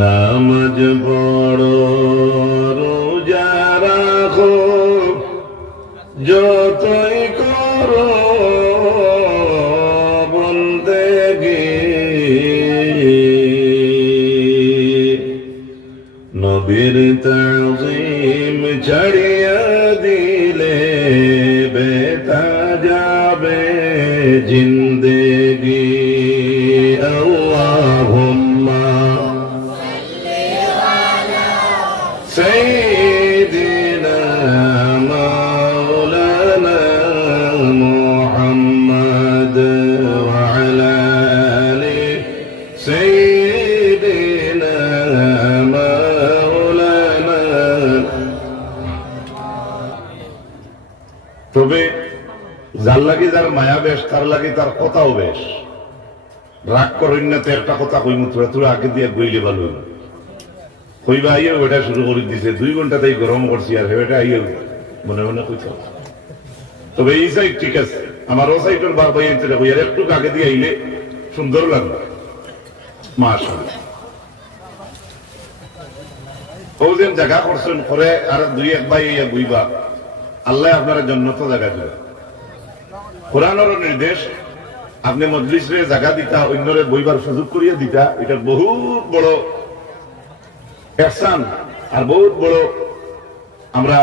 নামাজ পড়ো রোজা রাখো যতই করো বন্দেগি, নবীর তাজিম ছাড়িয়া দিলে বেতা যাবে জিন্দেগি। আল্লাহুম্মা সাইয়্যিদিনা মাওলানা মুহাম্মদ ওয়া আলা আলি সাইয়্যিদিনা মাওলানা। তবে যার লাগি যার মায়া বেশ, তার লাগি তার কথাও বেশ। রাগ করেন না তো, একটা কথা কই মুত্রা তোরা আগে দিয়ে গইলে ভালো কইবা আইও ওটা শুরু করে দিছে। 2 ঘন্টা তাই গরম করছি আর হেটা আইও মনে মনে কইছ। তবে এই সাইড ঠিক আছে, আমার ও সাইডের বার ভাই এনতে কই আর একটু আগে দিয়ে আইলে সুন্দর লাগবে মাশাআল্লাহ। ওজন জায়গা করছেন করে আর 2-1 ভাই ইয়া বুইবা আল্লাহ আপনার জান্নাত জায়গা দিবে। কোরআনের নির্দেশ আপনি মজলিসে জায়গা দিতা, অন্যরে বইবার সুযোগ করিয়া দিতা, এটা বহুত বড় ইহসান আর বহুত বড় আমরা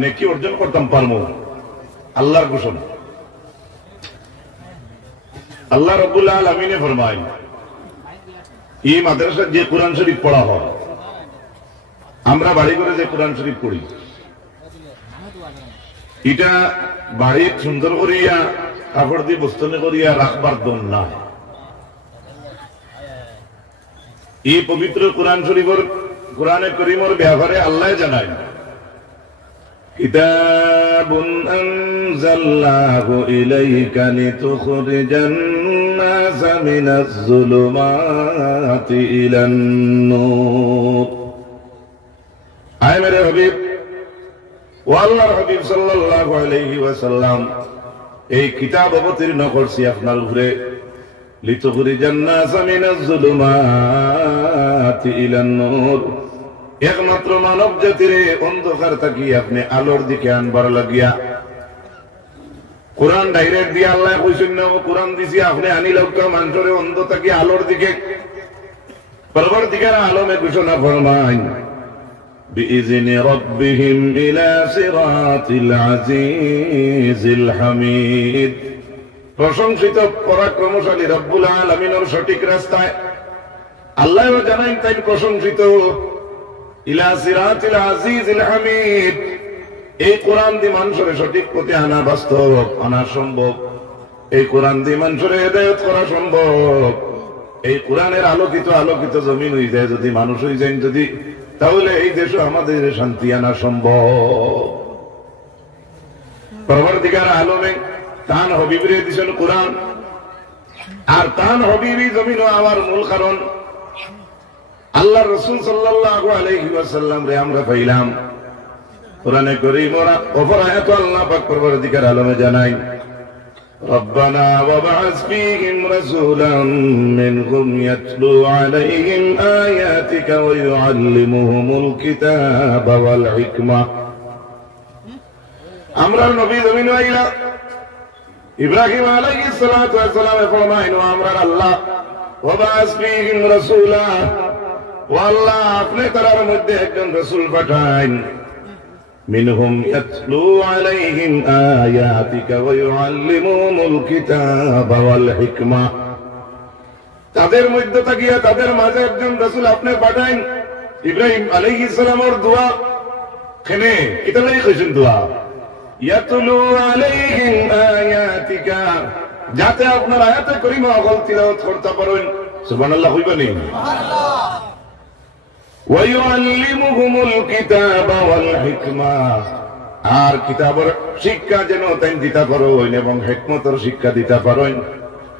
নেকি অর্জন করতাম পারবো। আল্লাহর ঘোষণা, আল্লাহ রাব্বুল আলামিন ফরমায় এই মাদ্রাসায় যে কোরআন শরীফ পড়া হয়, আমরা বাড়ি করে যে কোরআন শরীফ পড়ি, এটা বাড়ি সুন্দর করিয়া কাপড় দিয়ে বস্তনে করিয়া রাখবার দন না। এই পবিত্র কোরআন শরীফের কোরআনে করিমের ব্যাপারে আল্লাহ জানায় কিতাবুন আনজালনাহু ইলাইকা লিতুখরিজান নাসা মিনাজ যুলুমাতি ইলান নূর। আয় মেরে হাবিব ও আল্লাহর হাবিব সাল্লাল্লাহু আলাইহি ওয়াসাল্লাম, এই কিতাব অবতীর্ণ করছি আপনার উপরে লিতুখরিজান নাসা মিনাজ যুলুমাতি ইলান নূর, একমাত্র মানব জাতির অন্ধকার থাকি আপনি আলোর দিকে আনবার লাগিয়া। কোরআন ডাইরেক্ট দিয়ে আল্লাহ কইছেন না, ও কোরআন দিছি আপনি আনি লোকটা মানুষের অন্ধ থাকি আলোর দিকে। পরবর্তীকার আলমে ঘোষণা ফরমায় বিইজনি রাব্বিহিম ইলা সিরাতিল আজিজিল হামিদ, প্রশংসিত পরাক্রমশালী রব্বুল আলামিনের সঠিক রাস্তায় আল্লাহ জানাই তাই প্রশংসিত ইলা সিরাতিল আজিজিল হামিদ। এই কোরআন দিয়ে মানুষের সঠিক পথে আনা বাস্তব, আনা সম্ভব। এই কোরআন দিয়ে মানুষের হেদায়েত করা সম্ভব। এই কোরআনের আলোকিত আলোকিত জমিন হয়ে যায় যদি, মানুষ হয়ে যায় যদি, তাহলে এই দেশে আমাদের শান্তি আনা সম্ভব। পরবর্তীকার আলমে তান হবিবরে দিছেন কোরআন, আর তান হবিবই জমিন আমার মূল কারণ। আল্লাহ রাসূল সাল্লাল্লাহু আলাইহি ওয়াসাল্লাম রে আমরা পাইলাম কোরআনে কারীম ওপর আয়াত আল্লাহ পাক পরবর্তীকার আলমে জানাই রব্বানা ওয়াবআস ফীহিম রাসূলান মিনহুম ইয়াতলু আলাইহিম আয়াতিকা ওয়া ইউআল্লিমুহুমুল কিতাবা ওয়াল হিকমা। আমরা নবী জমিন আইলা ইব্রাহিম আলাইহিস সালাতু ওয়াস সালাম ফরমাইনো আমরা আল্লাহ ওয়াবআস ফীহিম রাসূলা, ও আল্লাহ আপনি তার মধ্যে একজন রাসূল পাঠান মিনহুম ইয়াতলু আলাইহিম আয়াতিকা ওয়া ইউআল্লিমুহুমুল কিতাবা ওয়াল হিকমা, তাদের মধ্যে থাকিয়া তাদের মাঝে একজন রাসূল আপনি পাঠান। ইব্রাহিম আলাইহিস সালামের দোয়া কেনে এটা নাই কইছেন দোয়া ইয়াতলু আলাইহিম আয়াতিকা, যাতে আপনার আয়াতে কারীমা অগল তিলাওয়াত করতে পারেন। সুবহানাল্লাহ কইবেন সুবহানাল্লাহ। ওয়া ইউআল্লিমুহুমুল কিতাবা ওয়াল হিকমা, আর কিতাবের শিক্ষা যেন তাই দিতে পারেন এবং হিকমতের শিক্ষা দিতে পারেন।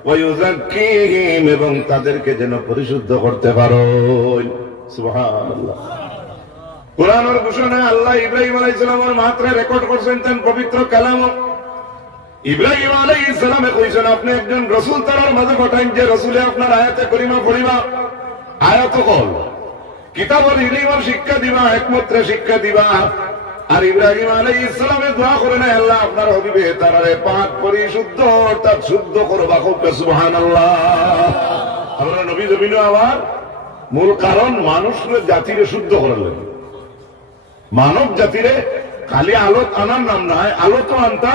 ওয়া ইউযাক্কিহিম, এবং তাদেরকে যেন পরিশুদ্ধ করতে পারেন। সুবহানাল্লাহ। কোরআনের ঘোষণা আল্লাহ ইব্রাহিম আলাইহিস সালামের মাত্রা রেকর্ড করছেন তেন পবিত্র কালাম। ইব্রাহিম আলাইহিস সালামে কইছেন আপনি একজন রাসূল তার মাঝে পাঠাইন যে রাসূলে আপনার আয়াতে কারীমা পড়িবা। আয়াত কল কিতাবর ইলমের শিক্ষা দিবা, একমাত্র শিক্ষা দিবা। আর ইব্রাহিম আলাইহিস সালামে দোয়া করে না, আল্লাহ আপনার হাবিবে তারারে পাক পরিশুদ্ধ অর্থাৎ শুদ্ধ করবা। সুবহানাল্লাহ। আমরা নবী জমিন আবার মূল কারণ মানুষের জাতিরে শুদ্ধ করলেন। মানব জাতিরে খালি আলোত আনার নাম নয়, আলোত আনতা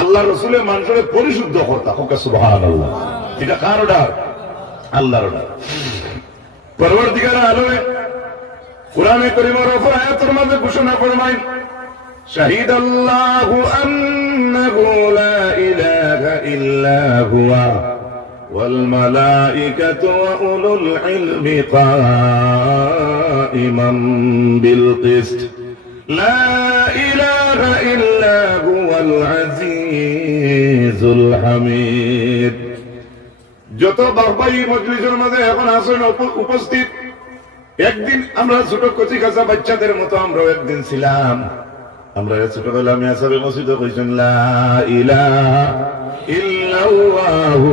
আল্লাহ রসুলের মানুষের পরিশুদ্ধ করতা। সুবহানাল্লাহ। এটা কার অর্ডার? আল্লাহর অর্ডার। পরবর্তীকার আলোয় কুরআনে কারীমের উপর আয়াতের মধ্যে ঘোষণা ফরমায়, শাহিদাল্লাহু আন্নাহু লা ইলাহা ইল্লা হুয়া ওয়াল মালাইকাতু ওয়া উলুল ইলমি কাইমান বিল কিসত লা ইলাহা ইল্লা হুয়াল আজিজুল হামিদ। যত বাহবাই মজলিসের মধ্যে এখন আসেন উপস্থিত, একদিন আমরা ছোট কচি কাঁচা বাচ্চাদের মতো আমরাও একদিন ছিলাম। আমরা ছোটবেলা মিয়া সাহেব মসজিদে কইছেন লা ইলাহা ইল্লাল্লাহু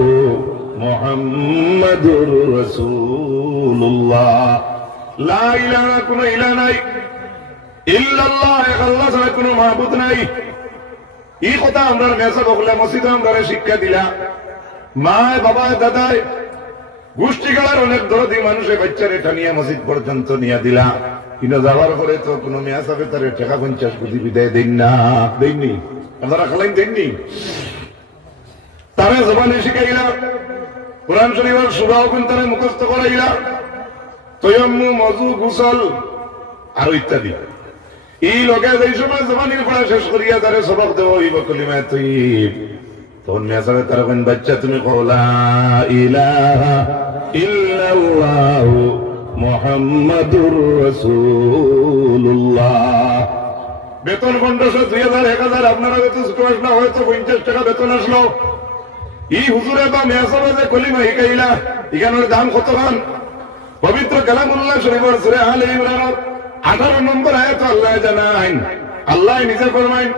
মুহাম্মাদুর রাসূলুল্লাহ। লা ইলাহা, কোনো ইলাহ নাই, ইল্লাল্লাহ, এক আল্লাহ ছাড়া কোনো মাবুদ নাই। এই কথা আমরা মিয়া সাহেব বলে মসজিদে আমরা শিক্ষা দিলা। মা বাবা দাদায় গোষ্ঠী গেলার অনেক দরদি মানুষে বাচ্চারে টানিয়া মসজিদ পর্যন্ত নিয়ে দিলা। কিন্তু যাওয়ার পরে তো কোন মেয়া সাহেব তার টাকা 50 কোটি বিদায় দেন না, দেননি। আপনারা খালাইন দেননি। তারা জবানে শিখাইলা, কোরআন শরীফের সূরা ও তারা মুখস্থ করাইলা, তায়াম্মুম, ওযু, গোসল আর ইত্যাদি। এই লোকে এই সময় জবানের পড়া শেষ করিয়া তারা সবক দেব হইব কলিমা তাইয়্যিব। তখন মেয়া সাহেব তারা বলেন, বাচ্চা তুমি কও লা ইলাহা ইল্লাল্লাহু মুহাম্মাদুর রাসূলুল্লাহ। বেতন 1500, 2000, 1000, আপনারা বেতন ছোট আসলো, হয়তো 50 টাকা বেতন আসলো। এই হুজুরে বা মেয়া সাহেব যে কলিমা শিখাইলা, এখানের দাম কত গান? পবিত্র কালামুল্লাহ শরীফের সূরা আলে ইমরান 18 নম্বর আয়াত আল্লাহ জানান, আল্লাহ নিজে ফরমায়,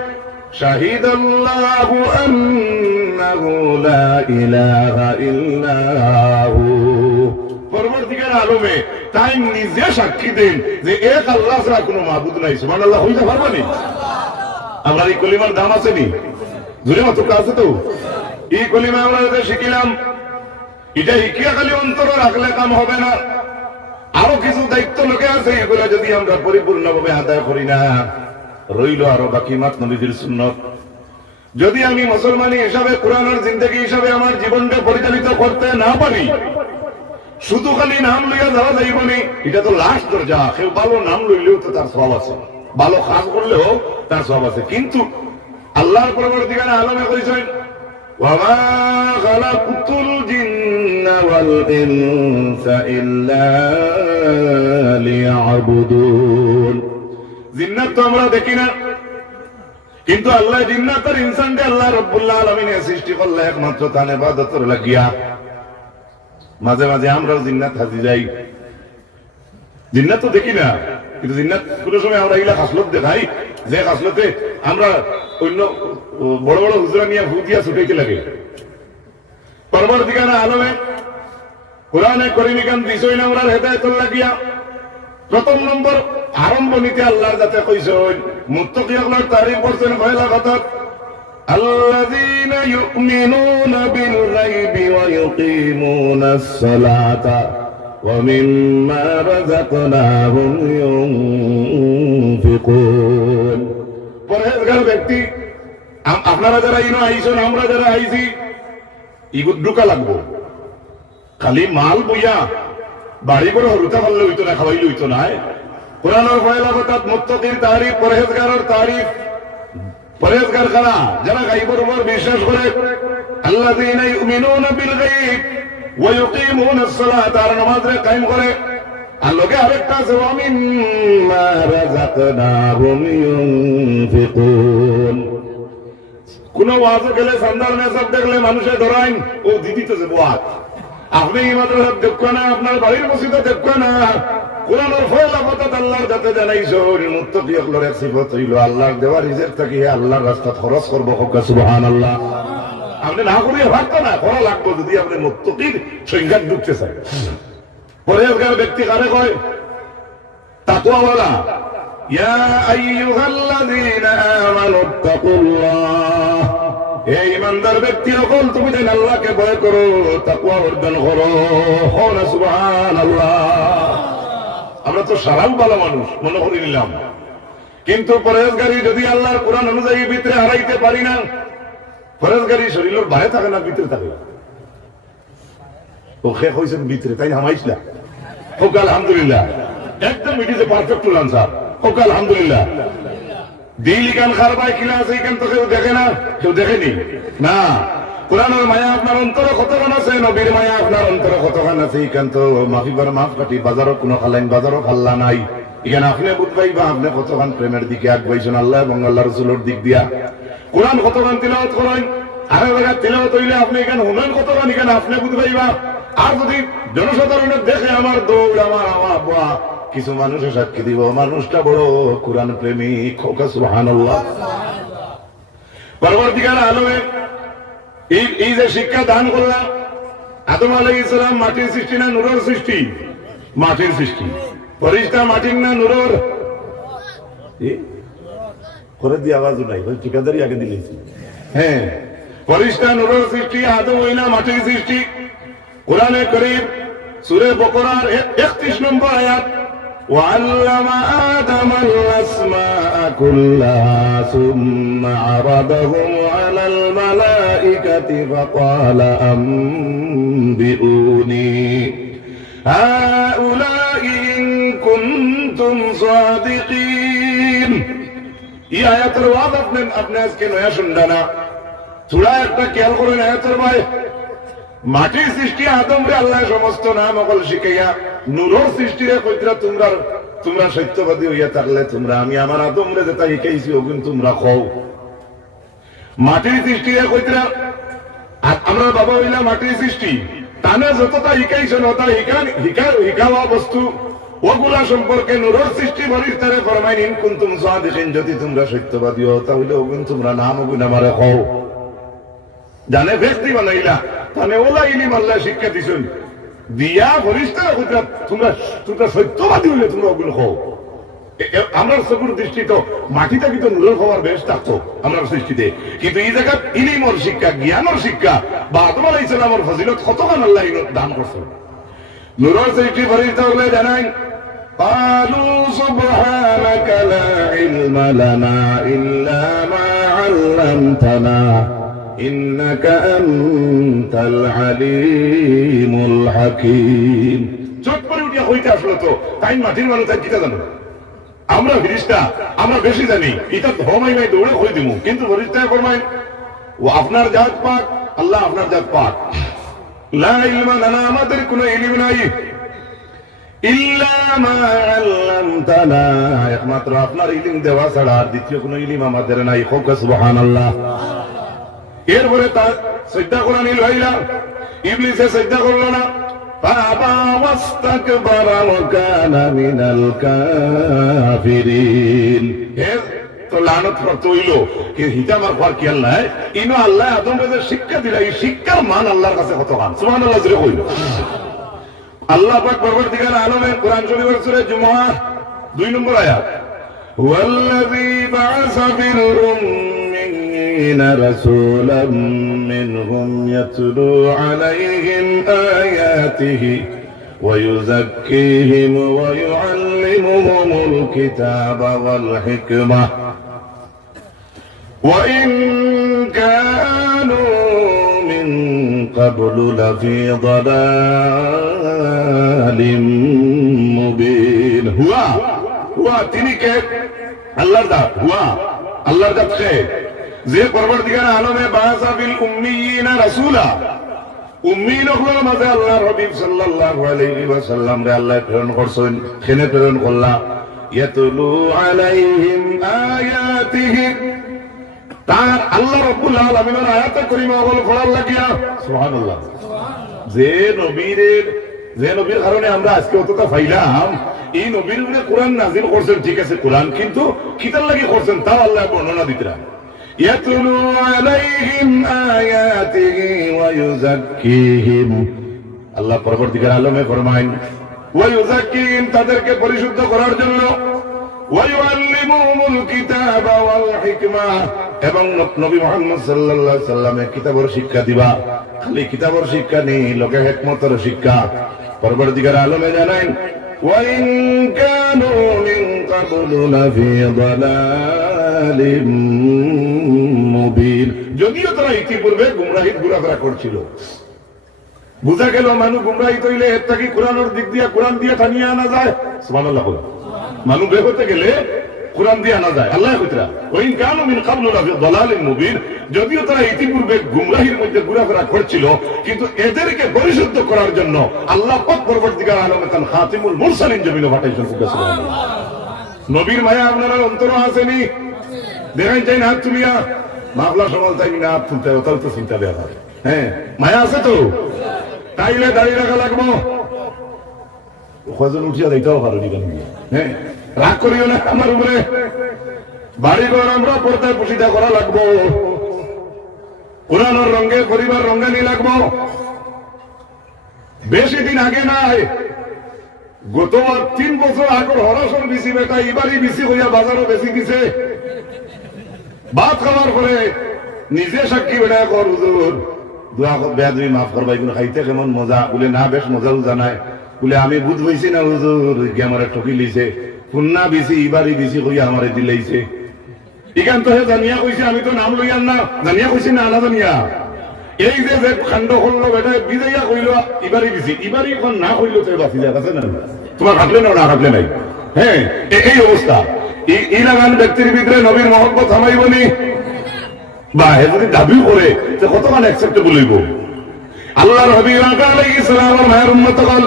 শাহিদাল্লাহু আন্নাহু লা ইলাহা ইল্লাহু। পরবর্তীকার আলমে তাই নিজে সাক্ষী দেন যে এক আল্লাহ ছাড়া কোনো মাবুদ নাই। সুবহানাল্লাহ। হইতে পারবানি? আমরা এই কলিমার দাম আছে নি? জুড়ে মতো আছে তো। এই কলিমা আমরা শিখিলাম, এটা শিখিয়া খালি অন্তরে রাখলে কাম হবে না। আরো কিছু দায়িত্ব লোকে আছে, এগুলো যদি আমরা পরিপূর্ণভাবে আদায় করি না, রইল আরো বাকি মাত নবীর সুন্নত। যদি আমি মুসলমানি হিসাবে, কোরআনের জিন্দেগি হিসাবে আমার জীবনটা পরিচালিত করতে না পারি, শুধু খালি নাম লইয়া যাওয়া যাইবনি, এটা তো লাস্ট দরজা। কেউ ভালো নাম লইলেও তো তার সওয়াব আছে, ভালো কাজ করলেও তার সওয়াব আছে। কিন্তু আল্লাহর পরবর্তীকালে আলমে কইছেন, ওয়া মা খালাকতুল জিন্না ওয়াল ইনসা ইল্লা লিয়াবুদুন। জিন্নাত তো আমরা দেখি না, কিন্তু আল্লাহ জিন্নাত আর ইনসানকে আল্লাহ রাব্বুল আলামিন সৃষ্টি করলে একমাত্র তার ইবাদতের লাগিয়া। মাঝে মাঝে আমরাও জিন্নাত হাজি যাই, জিন্নাত তো দেখি না, কিন্তু জিন্নাত কোন সময় আমরা এগুলা খাসলত দেখাই, যে খাসলতে আমরা অন্য বড় বড় হুজরা নিয়ে ভূত দিয়া ছুটাইতে লাগে। পরবর্তীকালে আলমে কোরআনে কারীম দিছই না আমরা হেদায়েতের লাগিয়া। প্রথম নম্বর আরম্ভণীতে আল্লাহ যাতে কইছেন, মুত্তাকিয়ুনের তারিফ করছেন পয়লা কথা, আল্লাযীনা ইউমিনুনা বিল গায়বি ওয়া ইউকিমুনাস সালাতা ওয়া মিম্মা রাযাকনাহুম ইউনফিকুন। পরহেজগার ব্যক্তি, আপনারা যারা ইনো আইছেন, আমরা যারা আইছি, ইগুত ঢুকা লাগবো। খালি মাল বইয়া বাড়ি করে হরুতা পারলে হইতো না, খাওয়াইলে হইতো না। কোরআনের পয়লা কথা মুত্তাকির তারিফ, পরহেজগারের তারিফ। পরহেজগার কারা? যারা গায়বের উপর বিশ্বাস করে। আল্লাযীনা ইউমিনুনা বিল গায়ব ওয়া ইউকিমুনাস সালাতা, আর নামাজে কায়েম করে। আর লোকে আরেকটা আছে, ওয়া মিম্মা রাযাকনাহুম ইউনফিকুন। কোন ওয়াজে গেলে সান্দার মেসব দেখলে মানুষে ধরাইন, ও দিদি তো যে ওয়াজ, আপনি এই মাদ্রাসা দেখো না, আপনার বাড়ির মসজিদে দেখো না। কোরআনের পয়লা কথা আল্লাহর যাতে জানাইছেন, মুত্তাকিয়ুনের এক সিফত হইল আল্লাহর দেওয়া রিজিক থেকে আল্লাহর রাস্তা খরচ করবো। সুবহানাল্লাহ। আপনি না করিয়া ভাবতো না, করা লাগবো যদি আপনি মুত্তাকির সংজ্ঞা ঢুকতে চাই। পরহেজগার ব্যক্তি কারে কয়? তাকওয়াওয়ালা। ইয়া আইয়ুহাল্লাযীনা আমানুত্তাকুল্লাহ, হে ঈমানদার ব্যক্তি সকল, তুমি যেন আল্লাহকে ভয় করো, তাকওয়া অর্জন করো। না সুবহানাল্লাহ। আমরা তো সারাও ভালো মানুষ মনে করে নিলাম, কিন্তু পরেজগারি যদি আল্লাহর কোরআন অনুযায়ী ভিতরে হারাইতে পারি না, পরেজগারি শরীরের বাইরে থাকে না ভিতরে থাকে। ও শেখ হয়েছেন ভিতরে, তাই হামাইস না। হোক আলহামদুলিল্লাহ, একদম it is a perfect answer. হোক আলহামদুলিল্লাহ। দিল ইকান খারবাই কিলা আছে, ইকান তো কেউ দেখে না, কেউ দেখেনি না। কোরআনের মায়া আপনার অন্তরে কতক্ষণ আছে, নবীর মায়া আপনার অন্তরে কতক্ষণ আছে, ইকান তো মাফিবার মাফ কাটি বাজারও কোনো খালাইন, বাজারও খাল্লা নাই। এখানে আপনি বুঝবাই বা আপনি কতক্ষণ প্রেমের দিকে আগবাইছেন আল্লাহ এবং আল্লাহ রসুলের দিক দিয়া। কোরআন কতক্ষণ তিলাওয়াত করেন, আরো জায়গায় তিলাওয়াত হইলে আপনি এখানে হুনেন কতক্ষণ, এখানে আপনি বুঝবাইবা। আর যদি জনসাধারণের দেখে আমার দৌড়, আমার আব্বা, কিছু মানুষের সাক্ষী দিব মানুষটা বড় কোরআন প্রেমিক। সুবহানাল্লাহ। পরবর্তীকাল আলমে এই যে শিক্ষা দান করলাম, আদম আলাইহিস সালাম মাটির সৃষ্টি না নূরের সৃষ্টি? মাটির সৃষ্টি। ফেরেশতা মাটির না নূরের? করে দিয়ে আওয়াজ নাই, ওই ঠিকাদারি আগে দিয়েছি। হ্যাঁ, ফেরেশতা নূরের সৃষ্টি, আদম হইলা মাটির সৃষ্টি। কোরআনে কারীম সূরা বাকারার 31 নম্বর আয়াত, وعلم آدم الأسماء كلها ثم عرضهم على الملائكة فقال أنبئوني هؤلاء إن كنتم صادقين। এই আয়াতের ওয়াজ আপনি আজকে নয়া শুনলেন না, থোড়া একটা খেয়াল করেন। আয়াতের ভাই মাটির সৃষ্টি আদম রে আল্লাহ সমস্ত নাম অকল শিখাইয়া নূরের সৃষ্টিরে কইরা তোমরা সত্যবাদী হইয়া থাকলে তোমরা আমি আমার আদম রে যেটা শিখাইছি ওগুন তোমরা খাও। মাটির সৃষ্টিরে কইরা আমরা বাবা হইলা মাটির সৃষ্টি, তানে যতটা শিখাইছেন ওটা শিখাওয়া বস্তু ওগুলা সম্পর্কে নূরের সৃষ্টি ফেরেশতারে ফরমাইন ইন কুনতুম সাদিকিন, যদি তোমরা সত্যবাদী হও তাহলে ওগুন তোমরা নাম ওগুন আমারে খাও। জানে ব্যক্তি বানাইলা তাহলে ওলা ইলিম আল্লাহ শিক্ষা দিছেন দিয়া ফেরেশতারা কইরা তোমরা সত্যবাদী হইলে তোমরা ওগুলো খাও। আমরা চকুর দৃষ্টি তো মাটিটা কিন্তু নূরের খাওয়ার বেশ থাকতো আমরা সৃষ্টিতে, কিন্তু এই জায়গা ইলিমর শিক্ষা, জ্ঞানের শিক্ষা বা আদম আলাইহিস সালামের ফজিলত কতখান আল্লাহ দান করছেন। নূরের সৃষ্টি ফেরেশতা হলে জানাই قالوا سبحانك لا علم لنا إلا ما علمتنا إنك أنت العليم الحكيم। চট করে উঠিয়া হইতে আসলো তো তাই মাটির মানুষ তাই কিতা জানো, আমরা ফেরেশতা আমরা বেশি জানি, এটা ধমাই নাই দৌড়ে হই দিমু, কিন্তু ফেরেশতা ফরমায় ও আপনার জাত পাক, আল্লাহ আপনার জাত পাক। লা ইলমা লানা, আমাদের কোনো ইলম নাই, ইল্লা মা আল্লামতানা, একমাত্র আপনার ইলম দেওয়া ছাড়া আর দ্বিতীয় কোনো ইলম আমাদের নাই। হোক সুবহানাল্লাহ। এরপরে তার সিজদা করা নিল হইলা, ইবলিসে সিজদা করল না, ফাবা ওয়াস্তাকবারা ওয়া কানা মিনাল কাফিরিন। তো লানত প্রাপ্ত হইল, কি হিতা আমার পর কি আল্লাহ ইনো আল্লাহ আদমকে যে শিক্ষা দিলা, এই শিক্ষার মান আল্লাহর কাছে কত গান। সুবহানাল্লাহ জোরে কইল। আল্লাহ পাক পরবর্তীকালে আলমে কোরআন শরীফের সূরা জুমআ 2 নম্বর আয়াত, ওয়াল্লাযী বা'আসা ফিল উম্মিয়িনা রাসূলাম মিনহুম ইয়াতলু আলাইহিম আয়াতিহি ওয়া ইউযাক্কিহিম ওয়া ইউআল্লিমুহুমুল কিতাবা ওয়াল হিকমা ওয়া ইন কানু মিন ক্বাবলু লাফি দালালিম মুবিন। হুয়া তিনি কে? আল্লাহর জাত। হুয়া আল্লাহর জাত কে? যে পরবর্তীকার আলমে বা'আসা ফিল উম্মিয়িনা রাসূলা, উম্মিয়িনদের মাঝে আল্লাহর হাবিব সাল্লাল্লাহু আলাইহি ওয়াসাল্লাম রে আল্লাহ প্রেরণ করছেন। কেনে প্রেরণ করলা? ইয়াতুলু আলাইহিম আয়াতিহি, তার আল্লাহ রাব্বুল আলামিনের আয়াতে কারিমা গুলো পড়ার লাগিয়া। সুবহানাল্লাহ। যে নবীর কারণে আমরা আজকে অতটা পাইলাম, এই নবীর উপরে কোরআন নাযিল করছেন, ঠিক আছে কোরআন, কিন্তু কিতার লাগি করছেন তাও আল্লাহ বর্ণনা দিতেরা। ইয়াতুলু আলাইহিম আয়াতিহি ওয়া ইউযাক্কিহিম, আল্লাহ পরবর্তীকার আলমে ফরমায় ওয়া ইউযাক্কিহিম, তাদেরকে পরিশুদ্ধ করার জন্য, ওয়া ইউআল্লিমুহুমুল কিতাবা ওয়াল হিকমা, এবং নবী মুহাম্মদ সাল্লাল্লাহু আলাইহি সাল্লামের কিতাবের শিক্ষা দিবা। খালি কিতাবের শিক্ষা নেই, লোকে হিকমতের শিক্ষা। পরবর্তীকার আলমে জানাই, ওয়া ইন কানু মিন ক্বাবলু লাফি যালালিম মুবিন, যদিও তারা ইতিপূর্বে গুমরাহিত ঘোরাফেরা করছিল। বুঝা গেল মানুষ গুমরাহিত হইলে এর থেকে কোরআনের দিক দিয়ে কোরআন দিয়ে টানিয়ে আনা যায়। সুবহানাল্লাহ। মানুষ বের হতে গেলে কোরআন দিয়ে আনা যায়। আল্লাহ কইরা ওয়াইন কানু মিন ক্বাবলু লাফি যালালিম মুবিন, যদিও তারা ইতিপূর্বে গুমরাহির মধ্যে ঘোরাফেরা করছিল, কিন্তু এদেরকে পরিশুদ্ধ করার জন্য আল্লাহ পাক পরবর্তীকার আলমে তান খাতিমুল মুরসালিন জমিনে পাঠাইছেন। সুবহানাল্লাহ। নবীর মায়া আপনারা অন্তর আসেনি? দেখাই চাই না হাত তুলিয়া, মামলা সমাল চাই না হাত তুলতে, ওটাও তো চিন্তা দেওয়া হয়। হ্যাঁ, মায়া আছে তো, তাইলে দাঁড়িয়ে রাখা লাগবো। কজন উঠিয়া দিতেও পারো নিবেন। হ্যাঁ, রাগ করিও না আমার উপরে। বাড়ি ঘর আমরা পর্দায় পুষিটা করা লাগবো, কোরআনের রঙে পরিবার রঙানি লাগবো। বেশি দিন আগে নাই, গত 3 বছর আগর হরসর বেশি বেটা এবারই বেশি হইয়া বাজারও বেশি দিছে। ভাত খাওয়ার পরে নিজে সাক্ষী বেটা কর, হুজুর দোয়া বেয়াদবি মাফ করবা, এগুলো খাইতে কেমন মজা। বলে না, বেশ মজাও জানায়। বলে আমি বুধ হইছি না হুজুর, আমার ঠকি লিছে, পুন্না বেশি এবারই বেশি হইয়া আমার দিলাইছে। এখান তো জানিয়া কইছে, আমি তো নাম লইয়ার না, জানিয়া কইছি না আনা জানিয়া। এই যে খান্ড করলো বেটা বিজাইয়া কইল এবারই বেশি, এবারই এখন না কইল তো বাঁচি যায় আছে না? তোমার কাটলে না, না কাটলে নাই। হ্যাঁ, এই অবস্থা। এই লাগান ব্যক্তির ভিতরে নবীর মহব্বত থামাইবনি বা হে যদি দাবিও করে কতক্ষণ অ্যাকসেপ্টেবল হইব? আল্লাহর হাবিব আলাইহিস সালামের মায়ের উম্মত হল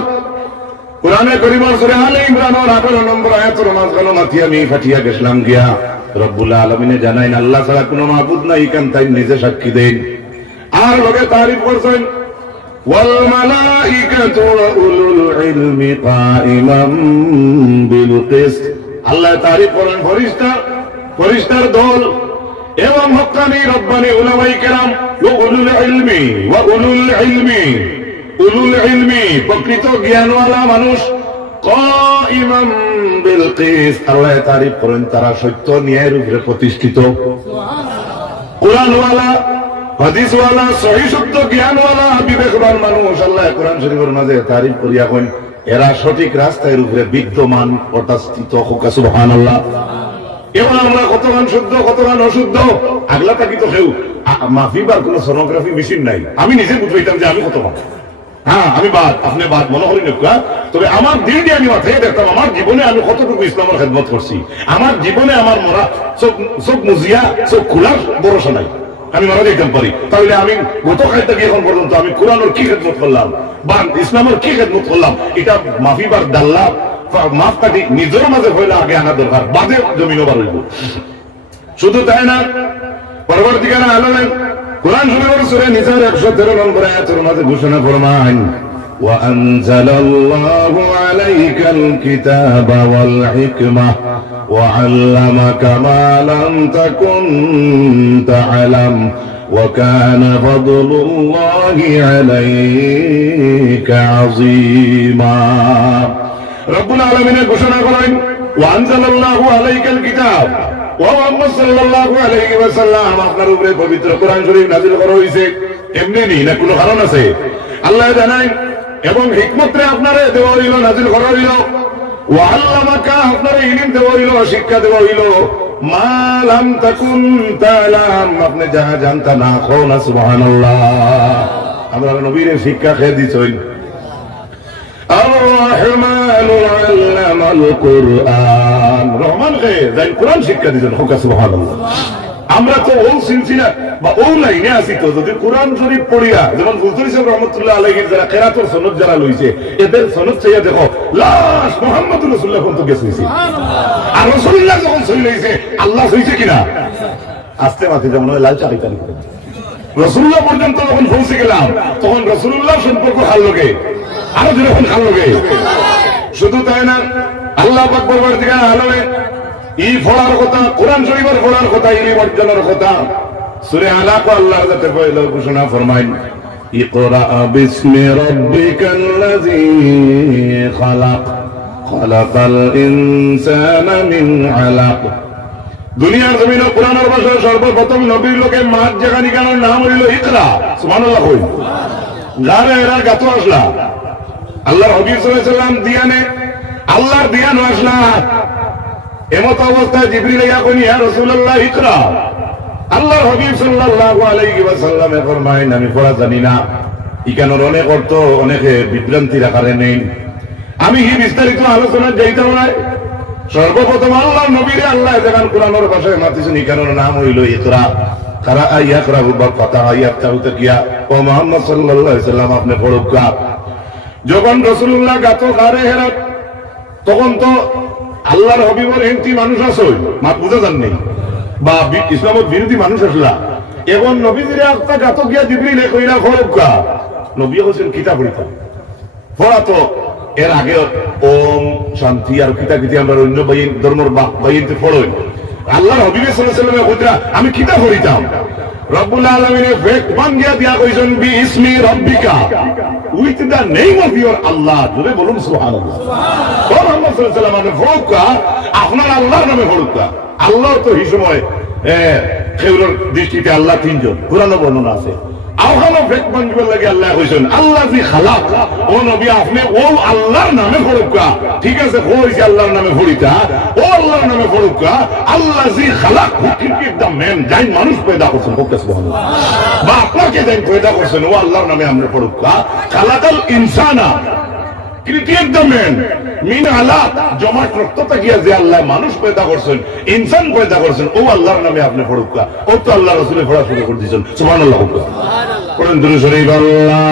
কোরআনে কারীমের সূরা আলে ইমরানের 18 নম্বর আয়াতের মাঝখানে মাথিয়া আমি ফাটিয়া গেছলাম গিয়া। রব্বুল আলামিনে জানাইন আল্লাহ ছাড়া কোনো মাবুদ নাই, কান তাই নিজে সাক্ষী দেন। আর লোকে তারিফ করছেন, ওয়াল মালাইকাতু ওয়া উলুল ইলমি কাইমান বিল কিসত। আল্লাহ তারিফ করেন ফেরেশতার দল এবং হক্কানি রব্বানি উলামায়ে কেরাম ওয়া উলুল ইলমি প্রকৃত জ্ঞানওয়ালা মানুষ। কাইমান বিল কিসত, আল্লাহ তারিফ করেন তারা সত্য ন্যায়ের উপরে প্রতিষ্ঠিত। কোরআনওয়ালা, হাদিসওয়ালা, সহিহ শুদ্ধ জ্ঞানওয়ালা, বিবেকবান মানুষ। আল্লাহ কোরআন শরীফের মাঝে তারিফ করিয়া কইন এরা সঠিক রাস্তার উপরে বিদ্যমান প্রতিষ্ঠিত। সুবহানাল্লাহ। এবার আমরা কতক্ষণ শুদ্ধ কতক্ষণ অশুদ্ধ আগলা থাকি তো কেউ মাফিবার কোন সোনোগ্রাফি মেশিন নাই। আমি নিজে বুঝবাইতাম যে আমি কতক্ষণ, হ্যাঁ আমি বাদ, আপনি বাদ মনে করি না। তবে আমার দিল দিয়ে আমি মাথায় দেখতাম আমার জীবনে আমি কতটুকু ইসলামের খেদমত করছি। আমার জীবনে আমার মরা চোখ মুজিয়া চোখ খোলার ভরসা নাই। আমি মারা যেতাম পারি, তাহলে আমি গত খাইতে গিয়ে এখন পর্যন্ত আমি কোরআনের কি খেদমত করলাম বা ইসলামের কি খেদমত করলাম, এটা মাফিবার দাল্লা মাফ কাটি নিজের মাঝে হইলে আগে আনা দরকার, বাদে জমিন ওভার হইব। শুধু তাই না, পরবর্তীকালে আলমেন কোরআন শরীফের সূরা নিসার 113 নম্বর আয়াতের মাঝে ঘোষণা ফরমান, وأنزل الله عليك الكتاب والحكمة وعلمك ما لم تكن تعلم وكان فضل الله عليك عظيما। রব্বুল আলামিনের ঘোষণা করেন, وأنزل الله عليك الكتاب, ও মুহাম্মদ সাল্লাল্লাহু আলাইহি ওয়াসাল্লাম আপনার উপরে পবিত্র কোরআন শরীফ নাযিল করা হয়েছে। এমনি নেই না, কোনো কারণ আছে? আল্লাহ জানায় এবং হিকমতরে আপনারে দেওয়া হইল, নাযিল করা হইল। ওয়া আল্লামাকা, আপনারে ইলম দেওয়া হইল, শিক্ষা দেওয়া হইল। মা লাম তাকুন তাআলাম, আপনি যাহা জানতা না কোন। সুবহানাল্লাহ। আমরা নবীর শিক্ষা খেয়ে দিছই। আর-রহমানু আল্লামাল কুরআন, রহমান কে যাই কোরআন শিক্ষা দিছেন। সুবহানাল্লাহ। আমরা তো ও সিলসিলা বা ও লাইনে আছি তো, যদি কোরআন শরীফ পড়িয়া যেমন হুজুর সাহেব রহমাতুল্লাহ আলাইহির যারা কেরাতের সনদ যারা লইছে, এদের সনদ চাইয়া দেখো লাশ মুহাম্মদুর রাসূলুল্লাহ পর্যন্ত গেছে। আর রাসূলুল্লাহ যখন সই লইছে আল্লাহ সইছে কিনা আস্তে মাথে যেমন লাল চাকাইতানি করে রাসূলুল্লাহ পর্যন্ত যখন পৌঁছে গেলাম তখন রাসূলুল্লাহ সম্পর্ক হাল লগে আরো যখন হাল লগে। শুধু তাই না, আল্লাহ পাক পরবর্তীকালে আলমে এই পড়ার কথা, কোরআন শরীফের পড়ার কথা, ইলম অর্জনের কথা সূরা আলাক আল্লাহ যাতে ঘোষণা ফরমাইন, ইকরা বিসমি রাব্বিকাল্লাযী খালাক খালাকাল ইনসানা মিন আলাক। দুনিয়ার জমিনে কোরআনের ভাষায় সর্বপ্রথম নবীর লোকে মাঠ জায়গা নিকানোর নাম হইল ইকরা। সুবহানাল্লাহ কই গারে এরা গাতো আসলা আল্লাহর হাবিব সাল্লাল্লাহু আলাইহি ওয়াসাল্লাম দিয়ানে আল্লাহর দিয়ান আসলা এমত অবস্থায় জিবরিল ইয়া কইনি ইয়া রাসূলুল্লাহ ইকরা। আল্লাহর হাবিব সাল্লাল্লাহু আলাইহি ওয়াসাল্লামে ফরমায়েন আমি পড়া জানি না। ইকানোর অনেক অর্থ অনেকে বিভ্রান্তির আকারে নেই, আমি এই বিস্তারিত আলোচনা যাইতাম না। সর্বপ্রথম আল্লাহর নবীরে আল্লাহ যখন কোরআনের ভাষায় মাতিছেন ইকানোর নাম হইল ইকরা। কারা ইয়াকরা বা কথা ইয়াফতাহু তাকিয়া ও মুহাম্মদ সাল্লাল্লাহু আলাইহি ওয়াসাল্লাম আপনি পড়ুকা। যখন রাসূলুল্লাহ গাতো গারে হেরাত তখন তো আল্লাহর হাবিবের এমতি মানুষ আছে মা বুঝা জান নেই বা ইসলামের বিরোধী মানুষ আসলা। এখন নবীজিরে একটা গাতো গিয়া জিবরিল কইরা পড়ুকা। নবী হোসেন কিতাব পড়িতা পড়া তো এর আগে ওম শান্তি আর কিতা কিতা আমরা অন্য ধর্মের বাইনতে পড়ই। আল্লাহর হাবিব সাল্লাল্লাহু আলাইহি ওয়াসাল্লাম কইরা আমি কিতাব পড়িতাম। রব্বুল আলামিনের ফেক বাঙ্গিয়া দিয়া কইছেন বি ইসমি রাব্বিকা with the name of your Allah. জোরে বলুন সুবহানাল্লাহ। মুহাম্মদ সাল্লাল্লাহু আলাইহি ওয়াসাল্লাম পড়ুকা আপনার আল্লাহর নামে পড়ুকা। আল্লাহ তো এই সময় খেউরের দৃষ্টিতে আল্লাহ তিনজন, কোরআনে বর্ণনা আছে। আওহানো ফেক বাঙ্গিবার লাগে আল্লাহ কইছেন আল্লাহ জি খালাক। ও নবী আপনি ও আল্লাহর নামে পড়ুকা। ঠিক আছে কইছে আল্লাহর নামে পড়িতা ও আল্লাহর নামে পড়ুকা। আল্লাহ জি খালাক হুকিক দা ম্যান যাই মানুষ পয়দা করছেন বলতে সুবহানাল্লাহ বা আপনাকে যাই পয়দা করছেন ও আল্লাহর নামে আমরা পড়ুকা। খালাকাল ইনসানা ক্রিয়েট দা ম্যান মিন আলাক জমাট রক্ত তাকিয়া যে আল্লাহ মানুষ পয়দা করছেন ইনসান পয়দা করছেন ও আল্লাহর নামে আপনি পড়ুকা। ও তো আল্লাহ রাসূলের পড়া শুরু করে দিয়েছেন। সুবহানাল্লাহ। পড়েন দুরূদ শরীফ। আল্লাহ